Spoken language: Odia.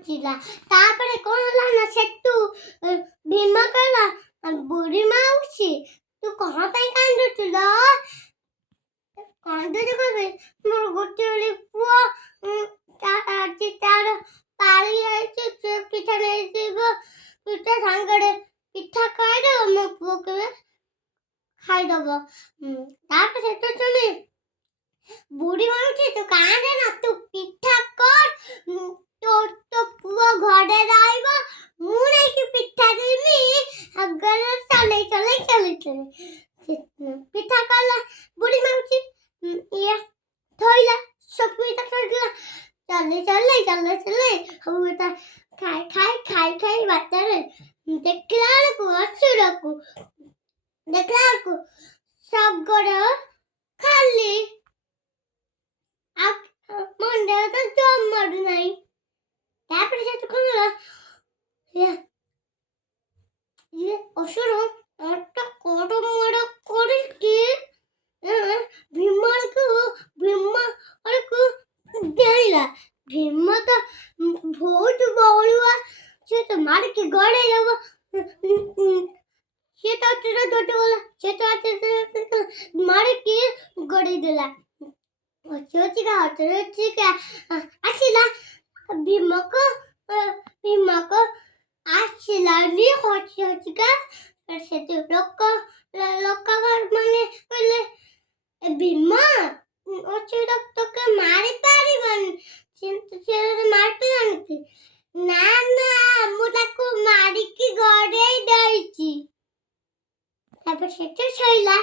କାନ୍ଦୁଥିଲା। ତାପରେ କ'ଣ ହେଲା ନା ସେଠୁ ଭୀମ କହିଲା ବୁଢ଼ୀ ମାଉସୀ ତୁ କ'ଣ ପାଇଁ କାନ୍ଦୁଛୁ ଲୋ? କାନ୍ଦୁଛୁ କ'ଣ ପାଇଁ? ମୋର ଗୋଟେ ବୋଲି ପୁଅ ଆଜି ତାର ପାଳି ଯାଇଛି, ସେ ପିଠା ନେଇଯିବ, ପିଠା ସାଙ୍ଗରେ ପିଠା ଖାଇଦବ, ମୋ ପୁଅ କେବେ ଖାଇଦବ। ତାପରେ ସେଠୁ ଶୁଣି ବୁଢ଼ୀ ମାଉସୀ ତୁ କାନ୍ଦେ ନା, ତୁ ପିଠା କର, ତୋ ପୁଅ ଘରେ ରହିବ, ମୁଁ ନେଇକି ପିଠା ଦେବି। ଆଗରେ ଚଲେଇ ପିଠା କଲା ବୁଢ଼ୀ ମାଉସୀ, ଇଏ ଥୋଇଲା, ସବୁ ପିଠା ଥୋଇଥିଲା। ଚଲେଇ ସବୁ ପିଠା ଖାଇ ବାଟରେ ଦେଖିଲା ବେଳକୁ ଶଗଡ଼ ଖାଲି, ମଣ୍ଡା ତ ଜମାରୁ ନାହିଁ। ତାପରେ ସେଠୁ କ'ଣ ହେଲା, ଅସୁର କଡ଼ ମଡ଼ କରିକି ଭୀମ ଆଡ଼କୁ ଡେଇଁଲା। ଭୀମ ତ ବହୁତ ବଳୁଆ, ସେ ତ ମାରିକି ଗଡ଼େଇ ଦବ। ସେ ତ ମାରିକି ଗଡ଼େଇ ଦେଲା। ଅଚିକା ଆସିଲା ଭୀମକୁ ଆସିଲାନି। ହଚିକା ସେଠି ଲୋକ ମାନେ କହିଲେ ଭୀମ ଅଚିର তোকে ମାରି ପାରିବନି, ସେ ମାରିପାରିବନି। ନା ମୁଁ ତାକୁ ମାରିକି ଗଡ଼େଇ ଦେଇଛି। ତାପରେ ସେଠି ଶୋଇଲା।